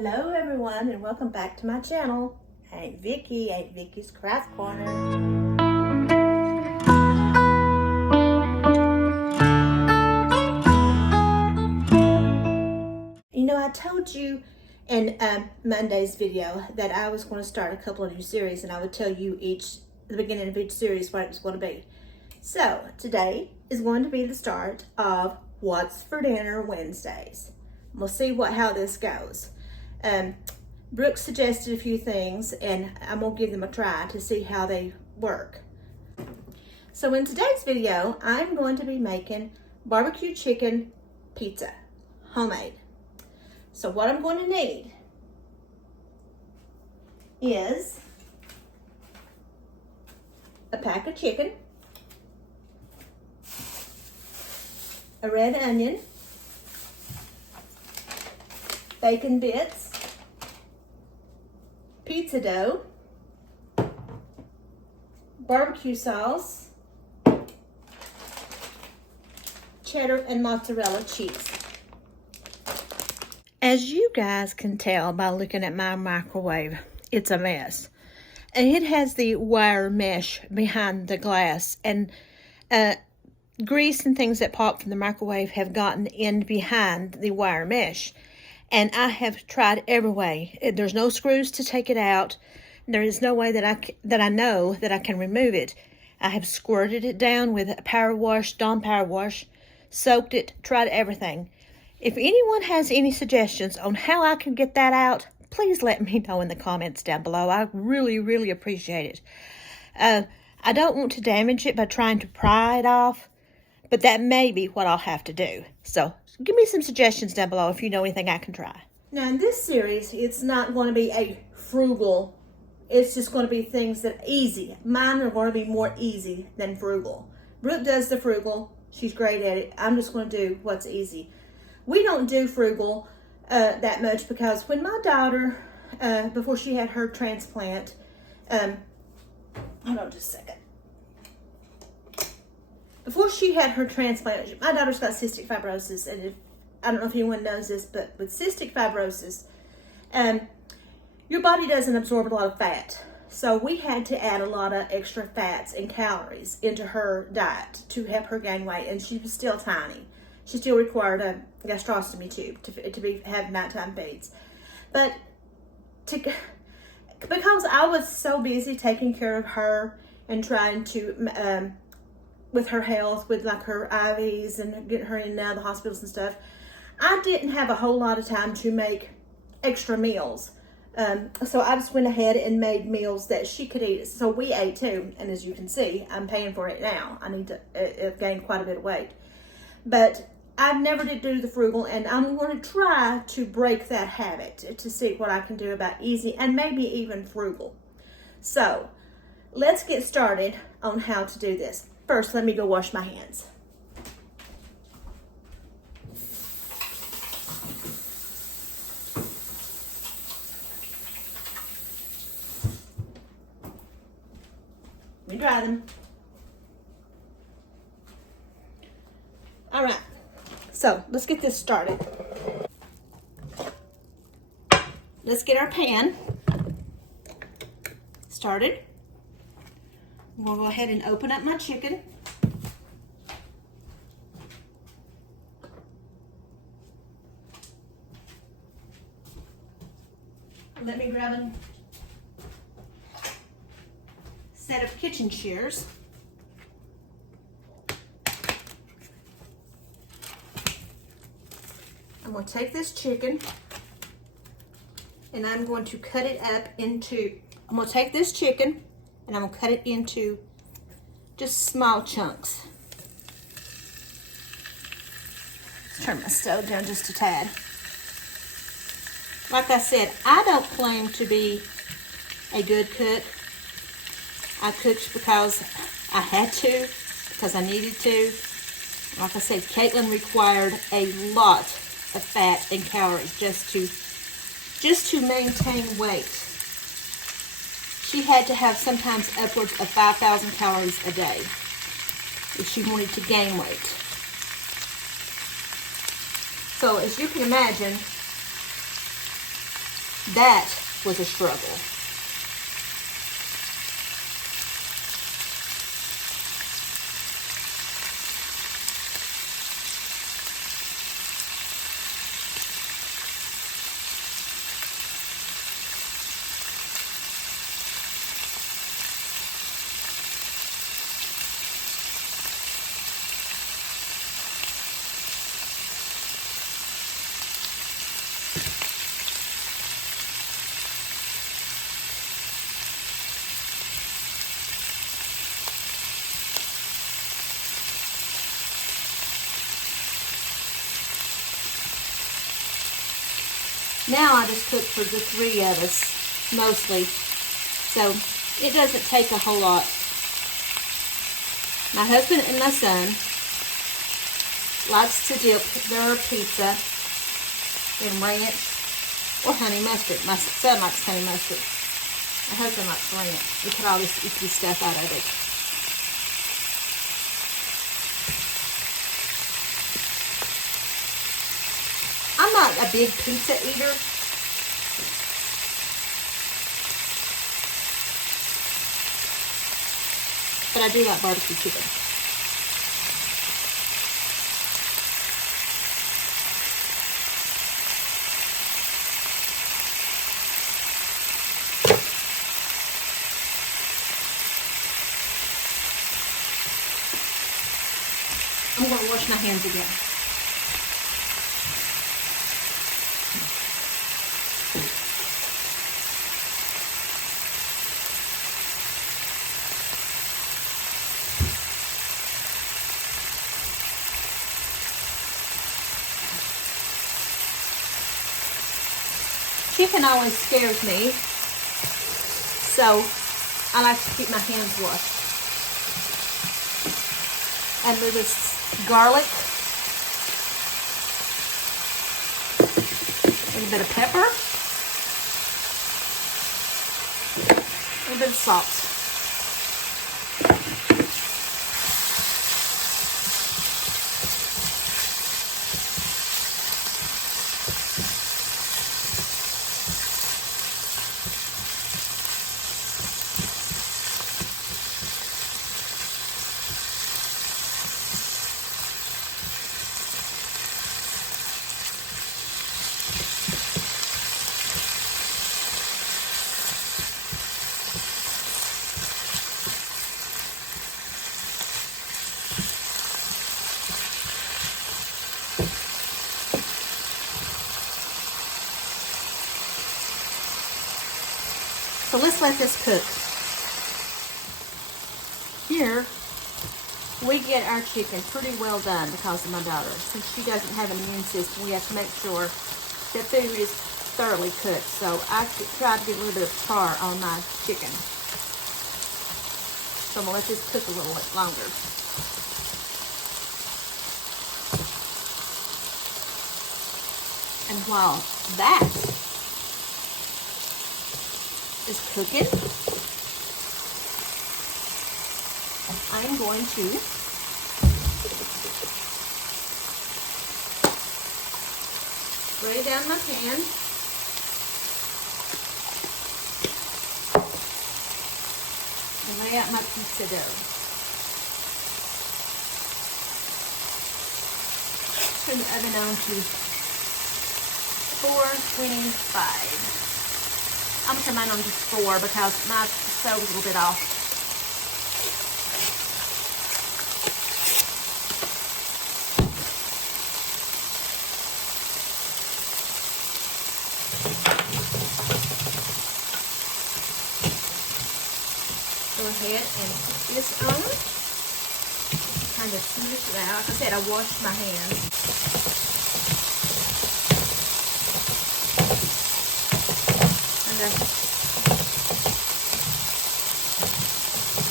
Hello everyone and welcome back to my channel. Aunt Vicky's Craft Corner. You know, I told you in Monday's video that I was going to start a couple of new series and I would tell you the beginning of each series what it was going to be. So today is going to be the start of What's for Dinner Wednesdays. We'll see how this goes. Brooke suggested a few things and I'm going to give them a try to see how they work. So in today's video, I'm going to be making barbecue chicken pizza, homemade. So what I'm going to need is a pack of chicken, a red onion, bacon bits, pizza dough, barbecue sauce, cheddar and mozzarella cheese. As you guys can tell by looking at my microwave, it's a mess. And it has the wire mesh behind the glass, and grease and things that pop from the microwave have gotten in behind the wire mesh. And I have tried every way. There's no screws to take it out. There is no way that I know that I can remove it. I have squirted it down with a power wash, Dawn power wash, soaked it, tried everything. If anyone has any suggestions on how I can get that out, please let me know in the comments down below. I really, really appreciate it. I don't want to damage it by trying to pry it off, but that may be what I'll have to do. So give me some suggestions down below if you know anything I can try. Now in this series, it's not going to be a frugal. It's just going to be things that are easy. Mine are going to be more easy than frugal. Brooke does the frugal. She's great at it. I'm just going to do what's easy. We don't do frugal that much because when my daughter, before she had her transplant, hold on just a second. Before she had her transplant, my daughter's got cystic fibrosis, and I don't know if anyone knows this, but with cystic fibrosis, your body doesn't absorb a lot of fat. So we had to add a lot of extra fats and calories into her diet to help her gain weight, and she was still tiny. She still required a gastrostomy tube to have nighttime feeds. But because I was so busy taking care of her and trying to with her health, with like her IVs and getting her in and out of the hospitals and stuff, I didn't have a whole lot of time to make extra meals. So I just went ahead and made meals that she could eat. So we ate too, and as you can see, I'm paying for it now. I need to gain quite a bit of weight. But I've never did do the frugal, and I'm going to try to break that habit to see what I can do about easy and maybe even frugal. So let's get started on how to do this. First, let me go wash my hands. Let me dry them. All right, so let's get this started. Let's get our pan started. We'll go ahead and open up my chicken. Let me grab a set of kitchen shears. I'm going to take this chicken and I'm going to cut it up into, I'm going to take this chicken and I'm going to cut it into just small chunks. Let's turn my stove down just a tad. Like I said, I don't claim to be a good cook. I cooked because I had to, because I needed to. Like I said, Caitlin required a lot of fat and calories just to maintain weight. She had to have sometimes upwards of 5,000 calories a day if she wanted to gain weight. So as you can imagine, That was a struggle. Now I just cook for the 3 of us, mostly. So it doesn't take a whole lot. My husband and my son likes to dip their pizza in ranch or honey mustard. My son likes honey mustard. My husband likes ranch. We put all this icky stuff out of it. I'm not a big pizza eater. But I do like barbecue chicken. I'm going to wash my hands again. Chicken always scares me, so I like to keep my hands washed. And with this garlic, a little bit of pepper, a little bit of salt. So let's let this cook. Here, we get our chicken pretty well done because of my daughter. Since she doesn't have an immune system, we have to make sure that food is thoroughly cooked. So I try to get a little bit of char on my chicken. So I'm going to let this cook a little bit longer. And while that is cooking, I'm going to spray down my pan and lay out my pizza dough. Turn the oven on to 425. I'm going to turn mine on to 4 because my stove is a little bit off. Go ahead and put this on. Kind of smooth it out. Like I said, I washed my hands.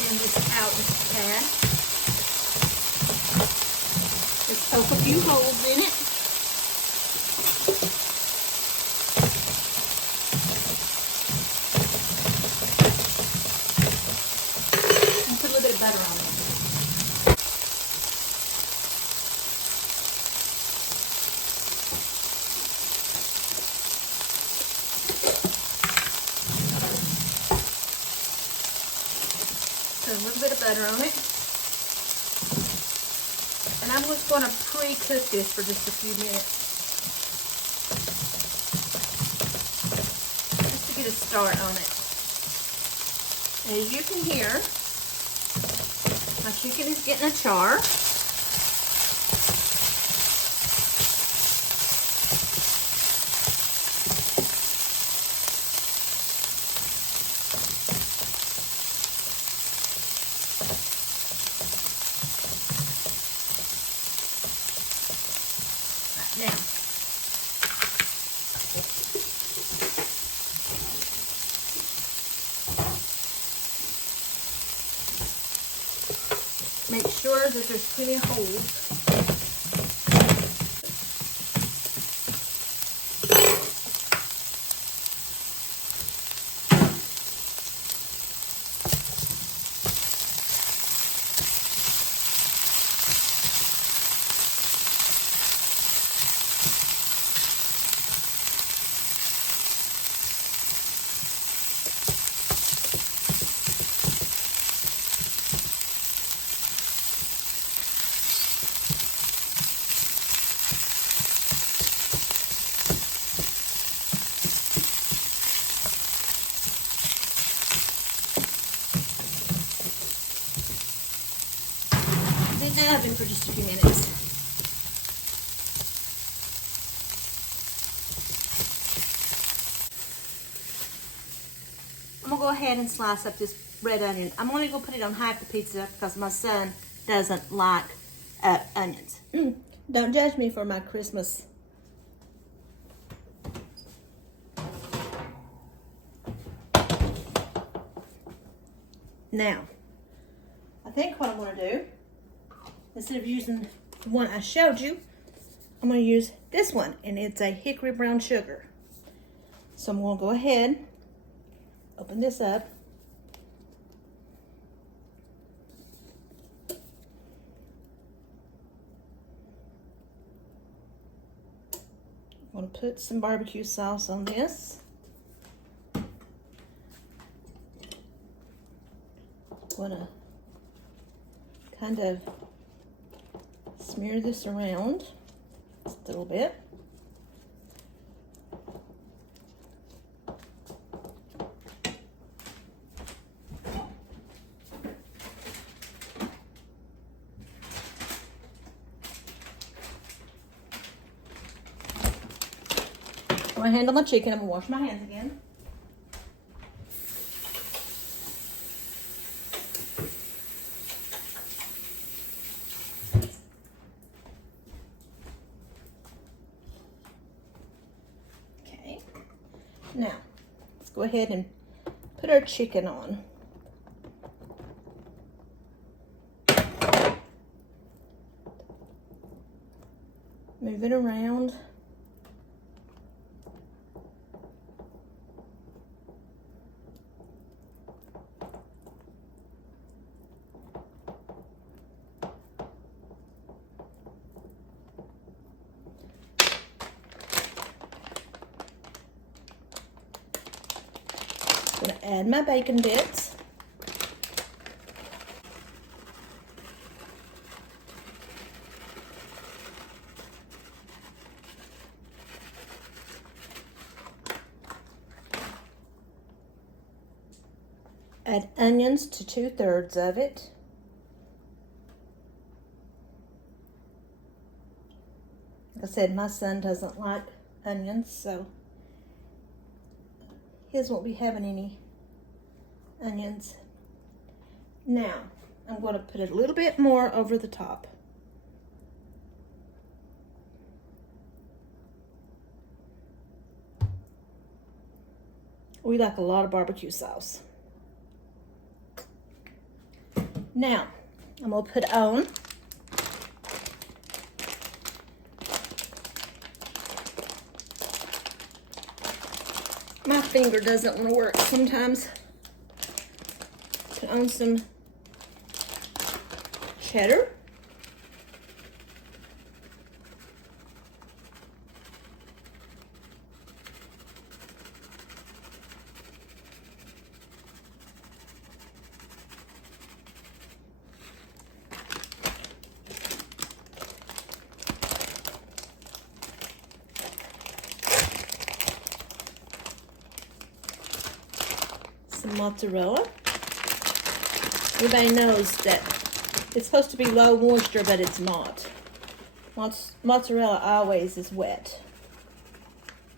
And this out with the pad. Just poke a few holes in it. And put a little bit of butter on it. little bit of butter on it. And I'm just going to pre-cook this for just a few minutes. Just to get a start on it. And as you can hear, my chicken is getting a char. Now, make sure that there's plenty of holes. In the oven for just a few minutes. I'm gonna go ahead and slice up this red onion. I'm only gonna put it on half the pizza because my son doesn't like onions. Don't judge me for my Christmas. Now, I think what I'm gonna do, instead of using the one I showed you, I'm going to use this one, and it's a hickory brown sugar. So I'm going to go ahead, open this up. I'm going to put some barbecue sauce on this. I'm going to kind of smear this around just a little bit. I'm going to handle my chicken. I'm going to wash my hands again. Now, let's go ahead and put our chicken on. Move it around. I'm going to add my bacon bits. Add onions to 2/3 of it. Like I said, my son doesn't like onions, so his won't be having any onions. Now, I'm going to put a little bit more over the top. We like a lot of barbecue sauce. Now, I'm going to put on my finger doesn't want to work sometimes. Put on some cheddar. some mozzarella. Everybody knows that it's supposed to be low moisture, but it's not. Mozzarella always is wet.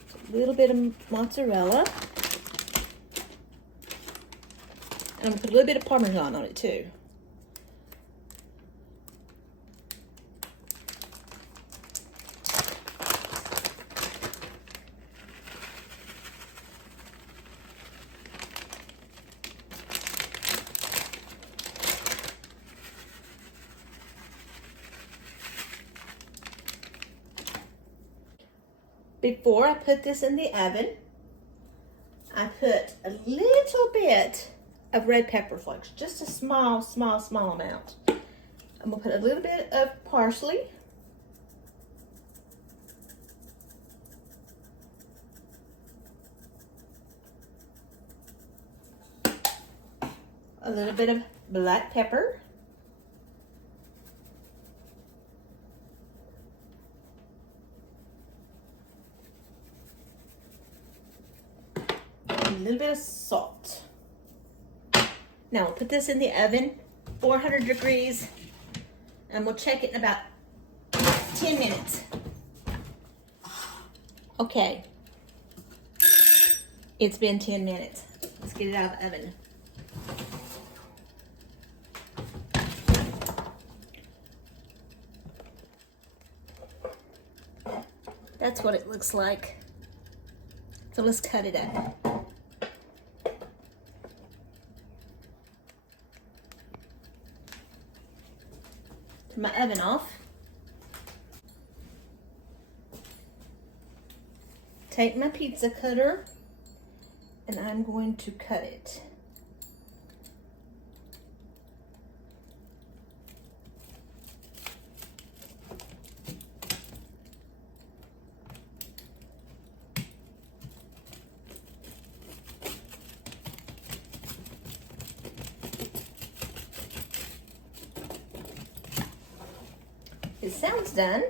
So a little bit of mozzarella. And I'm going to put a little bit of Parmesan on it too. Before I put this in the oven, I put a little bit of red pepper flakes, just a small amount. I'm gonna put a little bit of parsley. A little bit of black pepper. A little bit of salt. Now we'll put this in the oven, 400 degrees, and we'll check it in about 10 minutes. Okay, it's been 10 minutes. Let's get it out of the oven. That's what it looks like. So let's cut it up. Turn my oven off. Take my pizza cutter and I'm going to cut it. It sounds done.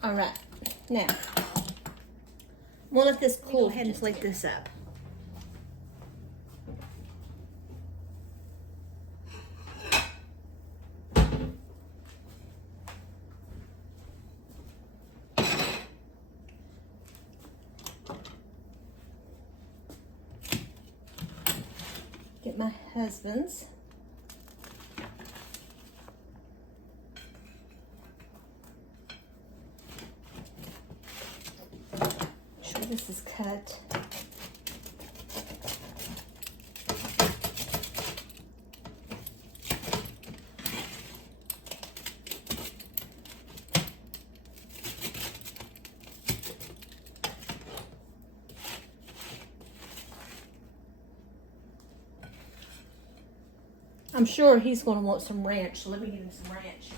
All right, now we'll let this cool. Go ahead and plate this up. Get my husband's. This is cut. I'm sure he's going to want some ranch, so let me give him some ranch.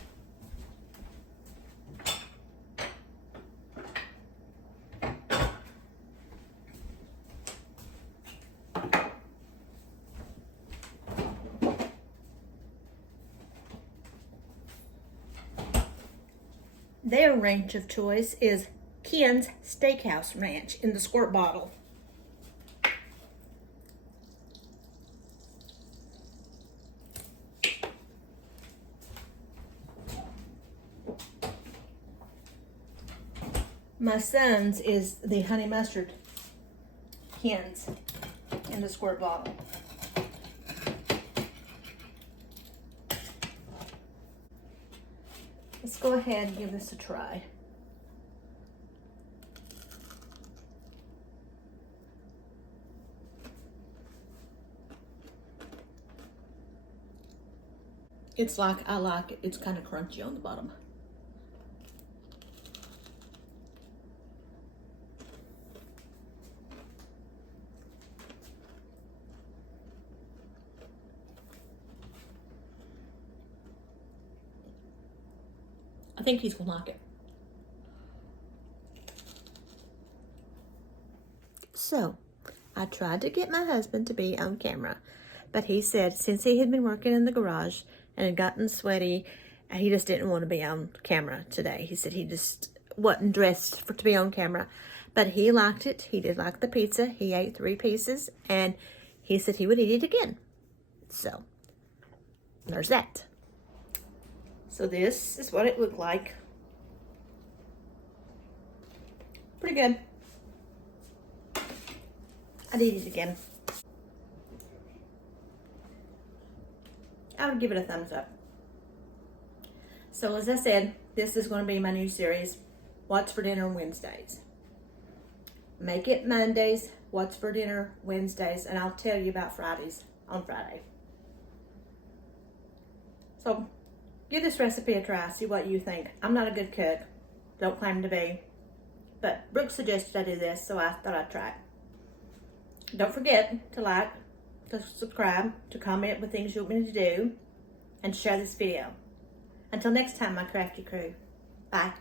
Their ranch of choice is Ken's Steakhouse Ranch in the squirt bottle. My son's is the honey mustard Ken's in the squirt bottle. Let's go ahead and give this a try. It's like I like it. It's kind of crunchy on the bottom. I think he's gonna like it. So, I tried to get my husband to be on camera, but he said since he had been working in the garage and had gotten sweaty, he just didn't want to be on camera today. He said he just wasn't dressed to be on camera, but he liked it. He did like the pizza. He ate 3 pieces, and he said he would eat it again. So, there's that. So this is what it looked like. Pretty good. I'd eat it again. I would give it a thumbs up. So as I said, this is going to be my new series, What's for Dinner Wednesdays. Make it Mondays, What's for Dinner Wednesdays, and I'll tell you about Fridays on Friday. So give this recipe a try, see what you think. I'm not a good cook, don't claim to be, but Brooke suggested I do this, so I thought I'd try it. Don't forget to like, to subscribe, to comment with things you want me to do, and share this video. Until next time, my crafty crew. Bye.